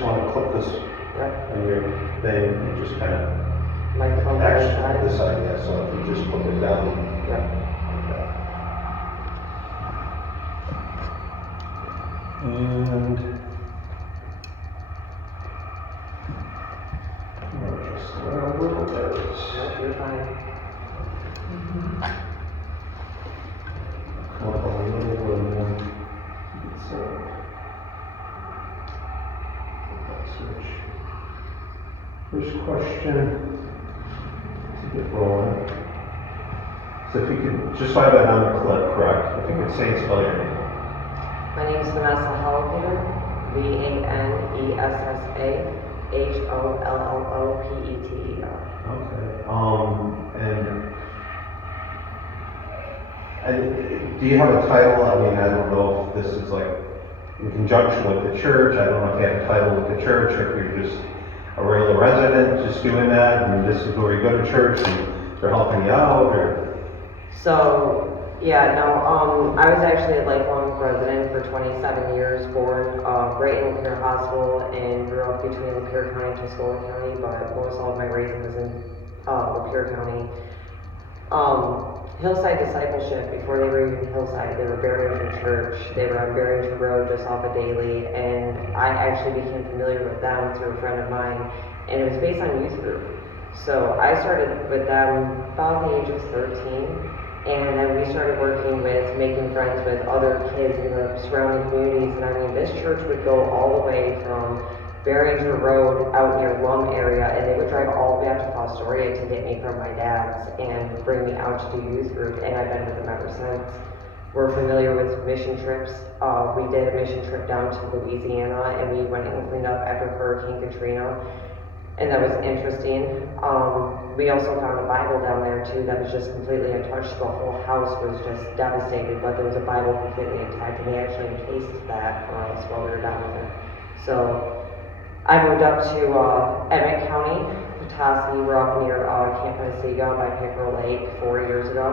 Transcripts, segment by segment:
just want to click this Yep. on your thing, you just kind of Microphone's actually this outside. side, yeah, so if you just put it down. Yep. Okay. And just a little bit. Nope, you're fine. Come up a little more. So. Switch. First question to get rolling. So if you could, just so I have that on the clip, correct? If you could say and spell your name. My name is Vanessa Hellpeter, VANESSA Okay. And do you have a title? I mean, I don't know if this is like in conjunction with the church. I don't know if you have a title with the church or if you're just a regular resident just doing that and this is where you go to church and they're helping you out or? So, yeah, no, I was actually a lifelong resident for 27 years, born right in Lapeer Hospital and grew up between Lapeer County and Tuscola County, but most all of my raising was in Lapeer County. Hillside Discipleship, before they were even Hillside, they were Barrington Church. They were on Barrington Road just off of Daly, and I actually became familiar with them through a friend of mine, and it was based on youth group. So I started with them about the age of 13, and then we started working with making friends with other kids in the surrounding communities, and I mean, this church would go all the way from Barrington Road out near Lum area, and they would drive all the way out to Fostoria to get me from my dad's and bring me out to do youth group, and I've been with them ever since. We're familiar with mission trips. We did a mission trip down to Louisiana, and we went and cleaned up after Hurricane Katrina, and that was interesting. We also found a Bible down there too that was just completely untouched. The whole house was just devastated, but there was a Bible completely intact, and we actually encased that for us while we were down there. So I moved up to Emmett County, Petoskey. We're up near Camp Pensacola by Pickerel Lake 4 years ago.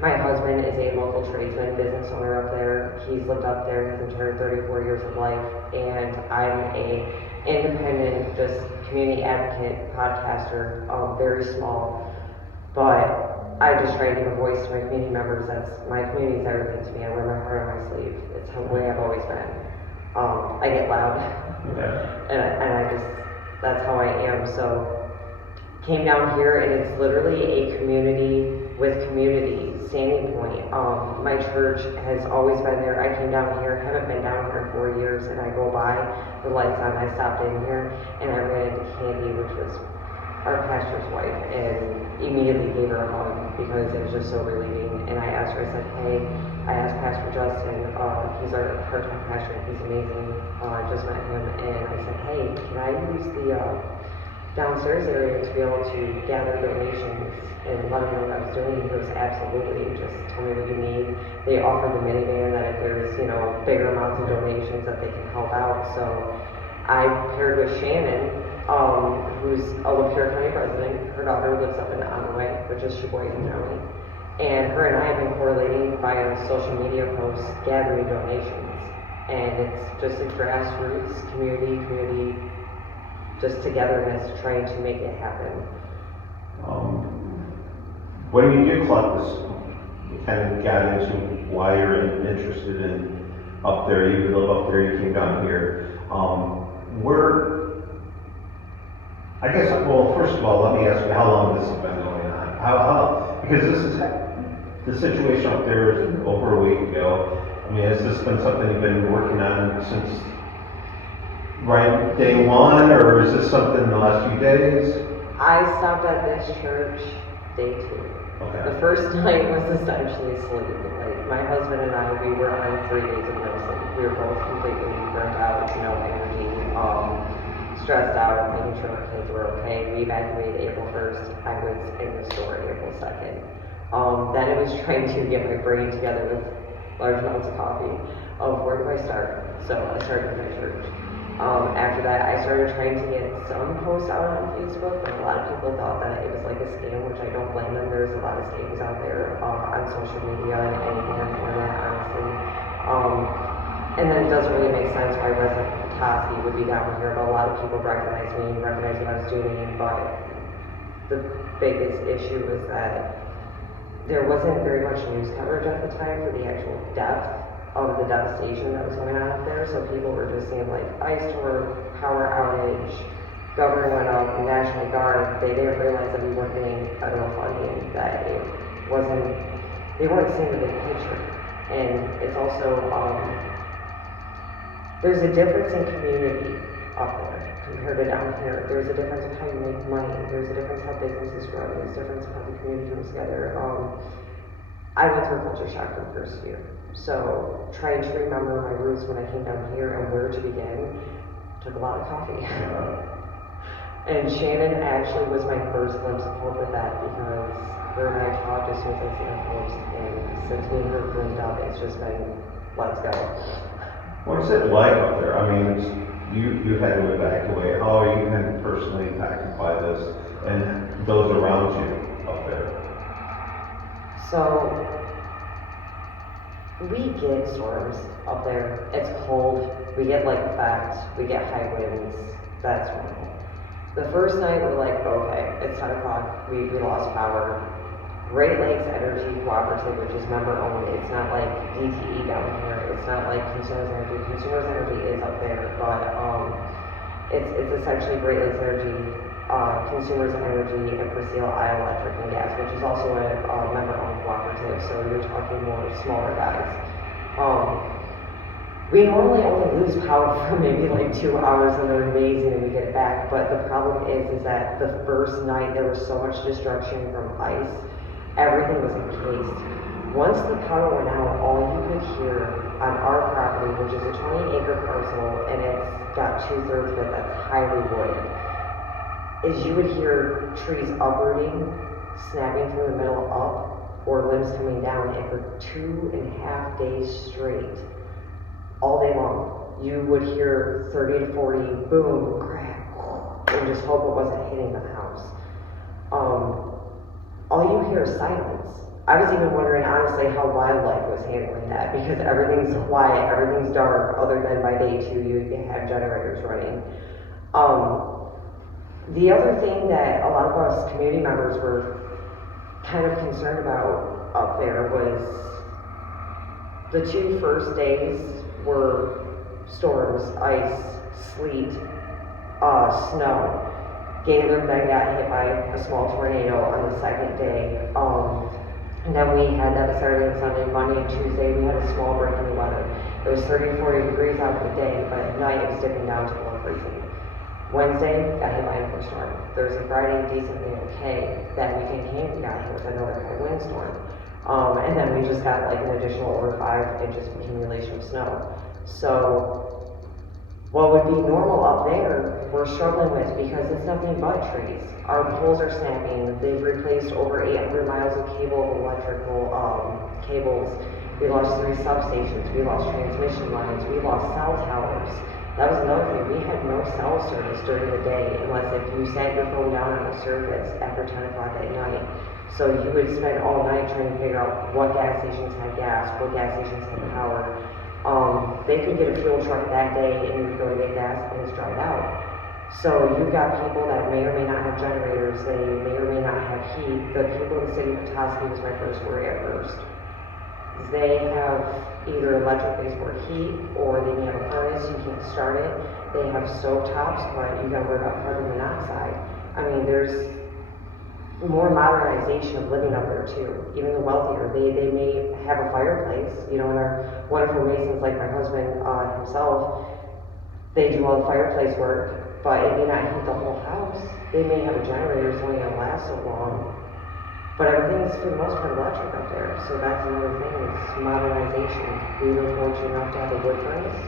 My husband is a local tradesman, business owner up there. He's lived up there his entire 34 years of life, and I'm a independent, just community advocate, podcaster, very small, but I just try to give a voice to my community members. My community's everything to me. I wear my heart on my sleeve. It's the way I've always been. I get loud, and I just, that's how I am. So, came down here, and it's literally a community with community standing point. My church has always been there. I came down here, haven't been down here in 4 years, and I go by, the lights on, I stopped in here, and I ran into Candy, which was our pastor's wife, and immediately gave her a hug because it was just so relieving. And I asked her, I said, hey, I asked Pastor Justin, he's our part-time pastor, he's amazing, I just met him, and I said, hey, can I use the downstairs area to be able to gather donations and let them know what I was doing? He goes, absolutely, just tell me what you need. They offer the minivan that if there's, bigger amounts of donations that they can help out. So I paired with Shannon, who's a Lapeer County resident. Her daughter lives up in Onaway, which is Sheboygan County. And her and I have been correlating via social media posts, gathering donations. And it's just a grassroots community, just togetherness, trying to make it happen. When you do collect this, you kind of got into why you're interested in up there. You live up there, you came down here. First of all, let me ask you how long this has been going on. Because this is the situation up there is over a week ago. I mean, has this been something you've been working on since day one, or is this something in the last few days? I stopped at this church day 2. Okay. The first night was essentially sleep. Like, my husband and I, we were on 3 days of no sleep. We were both completely burnt out, no energy, stressed out, making sure our kids were okay. We evacuated April 1st. I was in the store April 2nd. Then it was trying to get my brain together with large amounts of coffee of where do I start? So I started with my church. After that, I started trying to get some posts out on Facebook, but a lot of people thought that it was like a scam, which I don't blame them. There's a lot of scams out there on social media and anything on the internet, honestly. And then it doesn't really make sense why resident Petoskey would be down here, but a lot of people recognize me, recognize what I was doing, but the biggest issue was that there wasn't very much news coverage at the time for the actual depth of the devastation that was going on up there, so people were just seeing like ice storm, power outage, governor went up, National Guard. They didn't realize that we weren't getting federal funding, that it wasn't, they weren't seeing the big picture. And it's also, there's a difference in community up there compared to down here. There's a difference in how you make money. There's a difference how businesses run. There's a difference in how the community comes together. I went through culture shock for the first year. So trying to remember my roots when I came down here and where to begin took a lot of coffee. And Shannon actually was my first glimpse of hope with that, because her and I talked as soon as I seen her post, and since me and her groomed up, it's just been, let's go. What is it like up there? I mean, you had to evacuate. How are you even personally impacted by this and those around you up there? So, we get storms up there. It's cold. We get like effects. We get high winds. That's normal. The first night we're like, okay, it's 10 o'clock. We lost power. Great Lakes Energy Cooperative, which is member owned. It's not like DTE down here. It's not like Consumers Energy. Consumers Energy is up there, but it's essentially Great Lakes Energy, Consumers Energy, and Brazil Iowa Electric and Gas, which is also a member owned cooperative. So you're talking more smaller guys. We normally only lose power for maybe like 2 hours, and they're amazing and we get it back. But the problem is that the first night there was so much destruction from ice. Everything was encased. Once the power went out, all you could hear on our property, which is a 20-acre parcel, and it's got 2/3 of it that's highly wooded, is you would hear trees uprooting, snapping from the middle up, or limbs coming down, and for 2.5 days straight, all day long, you would hear 30 to 40 boom, crack, and just hope it wasn't hitting the house. All you hear is silence. I was even wondering, honestly, how wildlife was handling that, because everything's quiet, everything's dark, other than by day 2 you have generators running. The other thing that a lot of us community members were kind of concerned about up there was the 2 first days were storms, ice, sleet, snow. Gaylord then got hit by a small tornado on the second day. And then we had that Saturday and Sunday. Monday and Tuesday we had a small break in the weather. It was 30 to 40 degrees out for the day, but at night it was dipping down to below freezing. Wednesday got hit by another storm. Thursday, Friday, decently okay. That weekend came, we got hit with another high windstorm. And then we just got like an additional over 5 inches of accumulation of snow. So what would be normal up there, we're struggling with, because it's nothing but trees. Our poles are snapping. They've replaced over 800 miles of cable, electrical cables. We lost 3 substations. We lost transmission lines. We lost cell towers. That was another thing. We had no cell service during the day, unless if you sat your phone down on a surface after 10 o'clock at night. So you would spend all night trying to figure out what gas stations had gas, what gas stations had power. They could get a fuel truck that day and you would go to get gas and it's dried out. So you've got people that may or may not have generators, they may or may not have heat. The people in the city of Petoskey was my first worry at first. They have either electric baseboard heat, or they may have a furnace, you can't start it. They have stove tops, but you gotta worry about carbon monoxide. I mean, there's more modernization of living up there too. Even the wealthier, they may have a fireplace, you know, and our wonderful masons like my husband himself, they do all the fireplace work, but it may not heat the whole house. They may have a generator, it's only gonna last so long, but everything's for the most part electric up there. So that's another thing, it's modernization. We were fortunate enough to have a wood furnace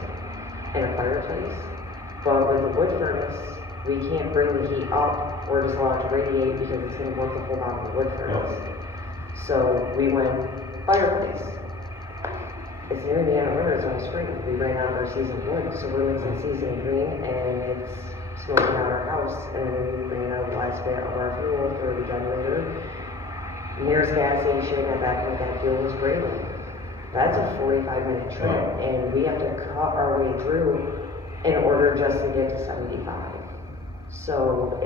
and a fireplace, but with the wood furnace, we can't bring the heat up or just allow it to radiate because it's going to work the whole bottom of the wood furnace. So we went fireplace. It's near the end of winter, it's on spring. We ran out of our seasoned wood, so we're mixing seasoned green and it's smoking out our house. And then we bring out the last bit of our fuel for the generator. Nearest gas station at that point, that fuel was Grayling. That's a 45-minute trip, and we have to cut our way through in order just to get to 75. So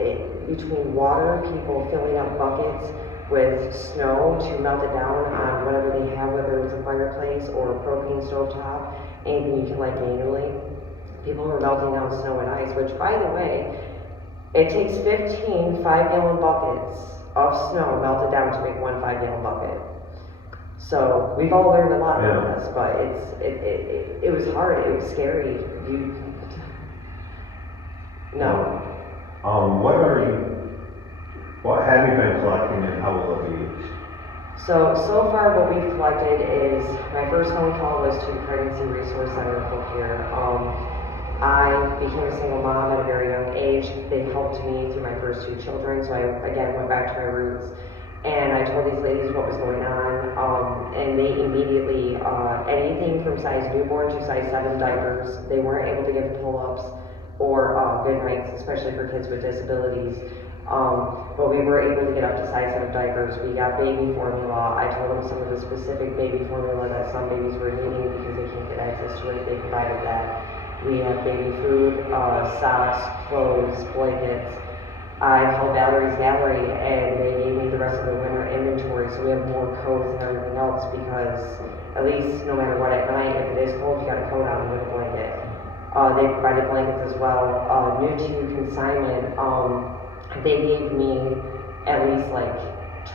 between water, people filling up buckets with snow to melt it down on whatever they have, whether it's a fireplace or a propane stovetop, anything you can light manually. People are melting down snow and ice, which, by the way, it takes 15 5-gallon buckets of snow melted down to make one 5-gallon bucket. So we've all learned a lot from this, but it was hard. It was scary. No. What have you been collecting and how will it be used? So far what we've collected is, my first phone call was to the Pregnancy Resource Center in Fauquier. I became a single mom at a very young age. They helped me through my first 2 children, so I again went back to my roots. And I told these ladies what was going on, and they immediately, anything from size newborn to size 7 diapers, they weren't able to give pull-ups or good nights, especially for kids with disabilities. But we were able to get up to size 7 diapers. We got baby formula. I told them some of the specific baby formula that some babies were needing because they can't get access to it. They provided that. We have baby food, socks, clothes, blankets. I called Valerie's Gallery and they gave me the rest of the winter inventory, so we have more coats and everything else because at least no matter what at night, if it is cold, you got a coat on with a blanket. They provided blankets as well. New to consignment, they gave me at least like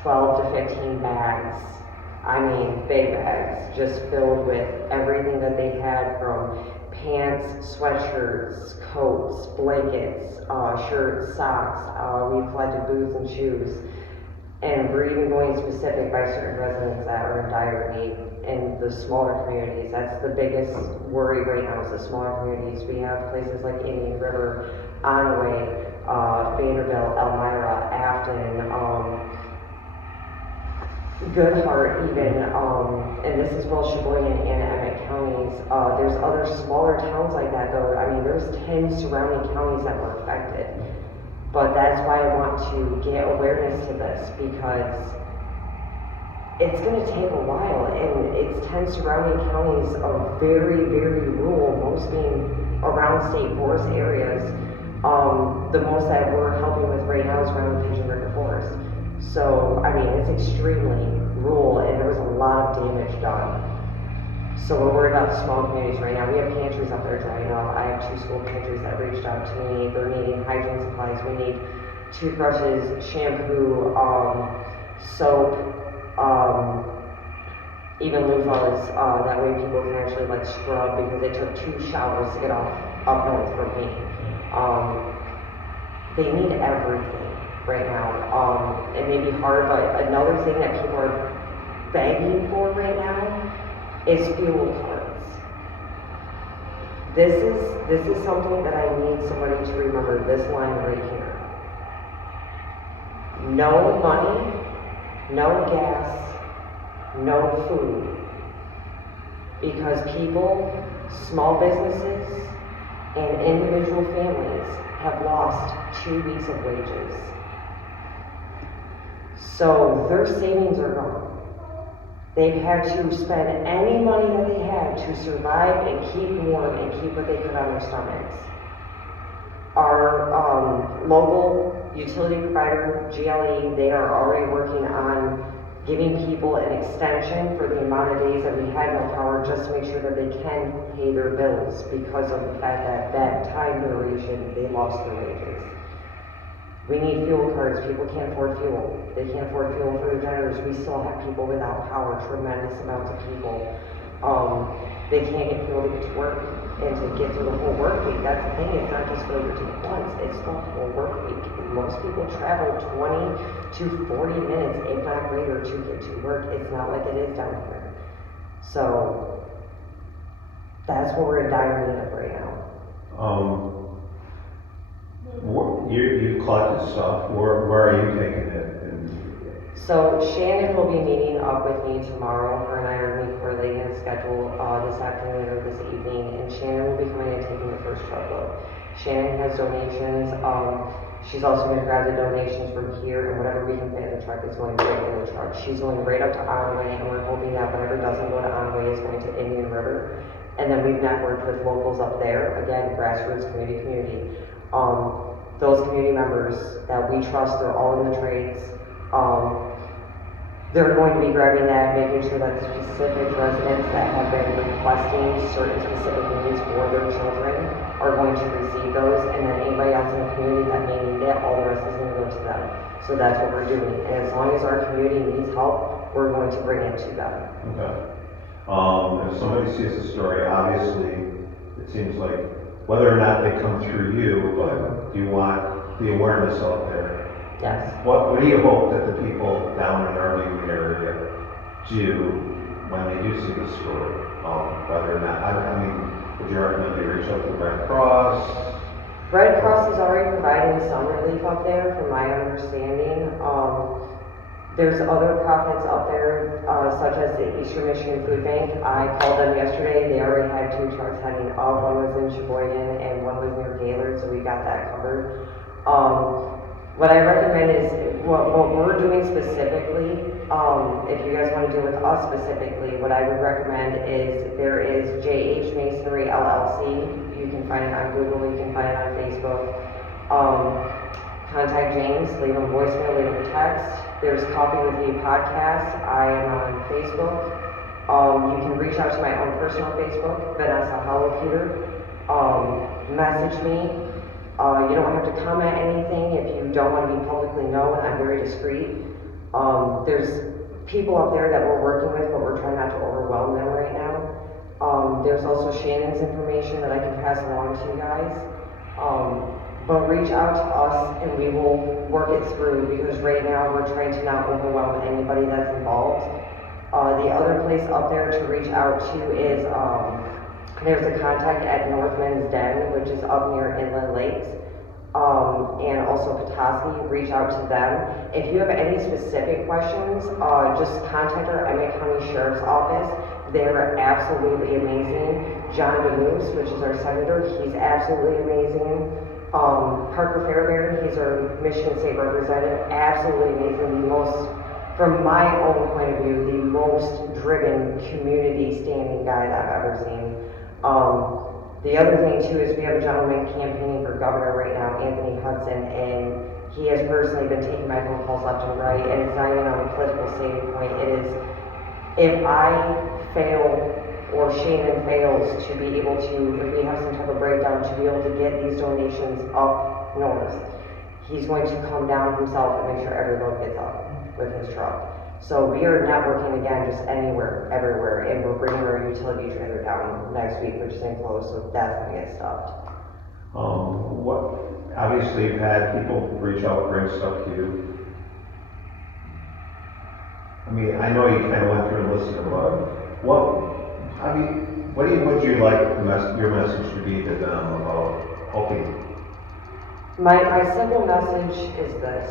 12 to 15 bags. I mean, big bags, just filled with everything that they had from pants, sweatshirts, coats, blankets, shirts, socks. We collected boots and shoes. And we're even going specific by certain residents that are in dire need in the smaller communities. That's the biggest worry right now is the smaller communities. We have places like Indian River, Onaway, Vanderbilt, Elmira, Afton, Goodhart even, and this is both Sheboygan and Emmett counties. There's other smaller towns like that though. I mean, there's 10 surrounding counties that were affected. But that's why I want to get awareness to this because it's going to take a while and it's 10 surrounding counties of very, very rural, most being around state forest areas. The most that we're helping with right now is around the Pigeon River Forest. So, I mean, it's extremely rural and there was a lot of damage done. So we're worried about the small communities right now. We have pantries up there drying up. I have 2 school pantries that reached out to me. They're needing hygiene supplies. We need toothbrushes, shampoo, soap, even loofahs. That way people can actually like scrub because they took 2 showers to get off up north from me. They need everything right now. It may be hard, but another thing that people are begging for right now is fuel cards. This is something that I need somebody to remember, this line right here. No money, no gas, no food. Because people, small businesses, and individual families have lost 2 weeks of wages. So their savings are gone. They've had to spend any money that they had to survive and keep warm and keep what they could on their stomachs. Our local utility provider, GLE, they are already working on giving people an extension for the amount of days that we had no power just to make sure that they can pay their bills because of the fact that that time duration, they lost their wages. We need fuel cards. People can't afford fuel. They can't afford fuel for their generators. We still have people without power, tremendous amounts of people. They can't get fuel to get to work and to get through the whole work week. That's the thing. It's not just failure to get once. It's the whole work week. Most people travel 20 to 40 minutes, if not greater, to get to work. It's not like it is down here. So that's what we're in dire need of right now. You collected stuff. Where are you taking it? So Shannon will be meeting up with me tomorrow. Her and I are meeting for late in schedule this afternoon or this evening, and Shannon will be coming and taking the first truckload. Shannon has donations. She's also gonna grab the donations from here, and whatever we can fit in the truck is going to go in the truck. She's going right up to Onway, and we're hoping that whatever doesn't go to Onway is going to Indian River. And then we've networked with locals up there, again, grassroots community. Those community members that we trust, they're all in the trades. They're going to be grabbing that, making sure that the specific residents that have been requesting certain specific needs for their children are going to receive those, and then anybody else in the community that may need it, all the rest is going to go to them. So that's what we're doing, and as long as our community needs help, we're going to bring it to them. Okay. If somebody sees the story, obviously, it seems like whether or not they come through you, but you want the awareness out there. Yes. What do you hope that the people down in our viewing area do when they do see the story? Whether or not, I mean, would you recommend they reach out to the Red Cross? Red Cross is already providing some relief up there, from my understanding. There's other profits up there, such as the Eastern Michigan Food Bank. I called them yesterday. They already had 2 trucks heading up. One was in Sheboygan and one was near Gaylord, so we got that covered. What I recommend is, what we're doing specifically, if you guys want to do with us specifically, what I would recommend is there is JH Masonry LLC. You can find it on Google, you can find it on Facebook. Contact James, leave him a voicemail, leave him a text. There's Coffee with You podcast. I am on Facebook. You can reach out to my own personal Facebook, Vanessa Hollow-Peter. Message me. You don't have to comment anything if you don't want to be publicly known. I'm very discreet. There's people up there that we're working with, but we're trying not to overwhelm them right now. There's also Shannon's information that I can pass along to you guys. But reach out to us and we will work it through, because right now we're trying to not overwhelm anybody that's involved. The other place up there to reach out to is, there's a contact at Northman's Den, which is up near Inland Lakes, and also Petoskey. Reach out to them. If you have any specific questions, just contact our Emmett County Sheriff's Office. They're absolutely amazing. John DeMoose, which is our senator, he's absolutely amazing. Parker Fairbairn, he's our Michigan State Representative, absolutely amazing. The most, from my own point of view, the most driven community standing guy that I've ever seen. The other thing too is we have a gentleman campaigning for governor right now, Anthony Hudson, and he has personally been taking my phone calls left and right, and it's not even on a political standing point. It is, if I fail or Shannon fails to be able to, if we have some type of breakdown, to be able to get these donations up north, he's going to come down himself and make sure every road gets up with his truck. So we are networking again, just anywhere, everywhere, and we're bringing our utility trailer down next week, which is enclosed, so that's gonna get stuffed. Obviously you've had people reach out, bring stuff to you. I mean, I know you kind of went through and listened to them, what would you like your message to be to them about helping? My simple message is this.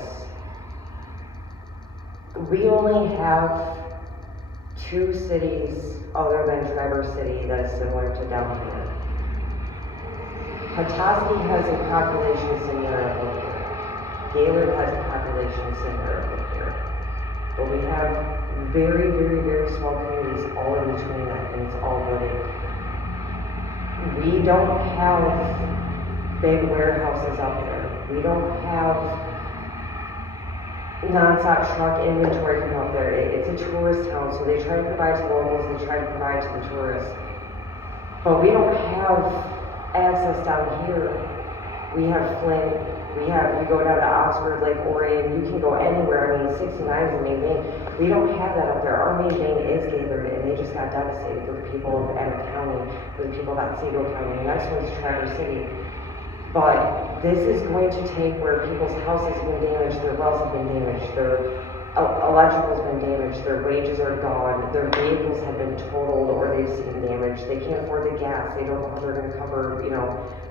We only have 2 cities other than Traverse City that is similar to down here. Petoskey has a population similar up here. Gaylord has a population similar up here. But we have very, very, very small communities all in between that, and it's all wooded. We don't have big warehouses up there. We don't have non-stop truck inventory coming up there. It's a tourist town, so they try to provide to locals, they try to provide to the tourists. But we don't have access down here. We have Flint, you go down to Oxford, Lake Orion, you can go anywhere. I mean, 69 is the main vein. We don't have that up there. Our main vein is Gaylord, and they just got devastated for the people of Emmett County, for the people of Otsego County. The next one is Traverse City. But this is going to take where people's houses have been damaged, their wells have been damaged, their electrical's been damaged, their wages are gone, their vehicles have been totaled or they've seen damage, they can't afford the gas, they don't know how they're going to cover,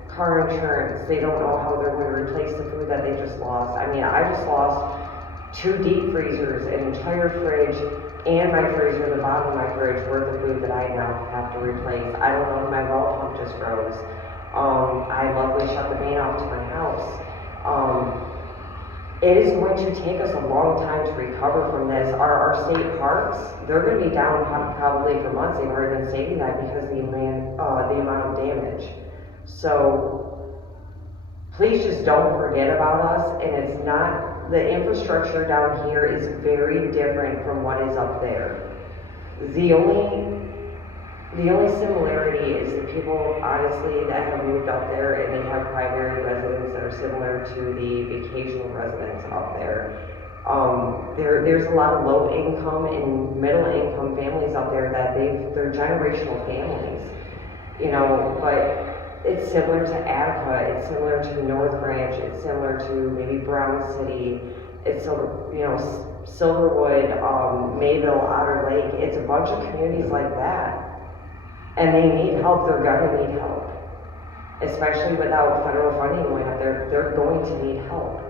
car insurance, they don't know how they're going to replace the food that they just lost. I mean, I just lost 2 deep freezers, an entire fridge, and my freezer, the bottom of my fridge, worth of food that I now have to replace. I don't know if my well pump just froze. I luckily shut the main off to my house. it is going to take us a long time to recover from this. Our state parks, they're gonna be down probably for months. They've already been stating that because of the amount of damage. So please just don't forget about us, and it's not, the infrastructure down here is very different from what is up there. The only similarity is the people, honestly, that have moved up there and they have primary residents that are similar to the vacational residents up there. There's a lot of low income and middle income families up there that they're generational families, you know, but it's similar to Attica, it's similar to North Branch, it's similar to maybe Brown City, it's, you know, Silverwood, Mayville, Otter Lake. It's a bunch of communities like that. And they need help, they're gonna need help. Especially without federal funding going up there, they're going to need help.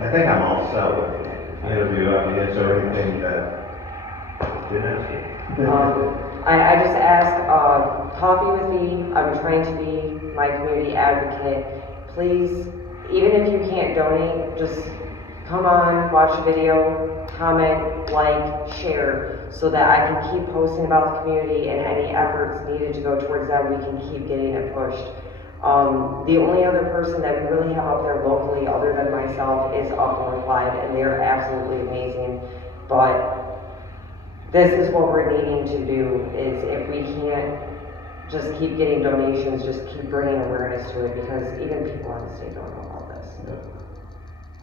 I think I'm all set with the interview. I mean, is there anything that didn't ask you? I just ask, coffee with me. I'm trying to be my community advocate. Please, even if you can't donate, just come on, watch the video, comment, like, share, so that I can keep posting about the community and any efforts needed to go towards that, we can keep getting it pushed. The only other person that we really have up there locally, other than myself, is Up North Live, and they're absolutely amazing. But this is what we're needing to do, is if we can't just keep getting donations, just keep bringing awareness to it, because even people on the state don't know about this. Yep.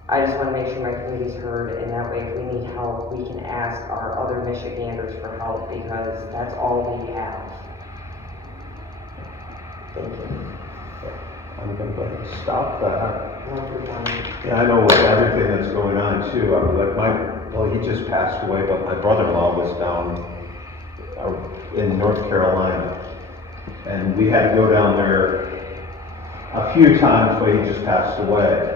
I just want to make sure my community's heard, and that way if we need help, we can ask our other Michiganders for help, because that's all we have. Thank you. I'm going to stop that. No, we're done. Yeah, I know with everything that's going on too. I mean, like well, he just passed away, but my brother-in-law was down in North Carolina, and we had to go down there a few times, but he just passed away.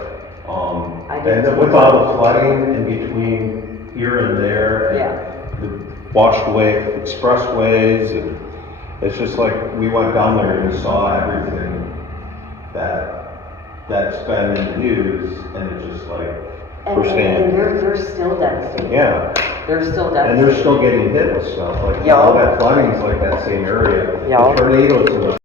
And with all the flooding in between here and there, and the washed away expressways, and it's just like we went down there and we saw everything that's been in the news, and it's just like And they're still devastated. Yeah. They're still And devastated. they're still getting hit with stuff, like Yeah. all that flooding is like that same area. Yeah. The tornadoes and the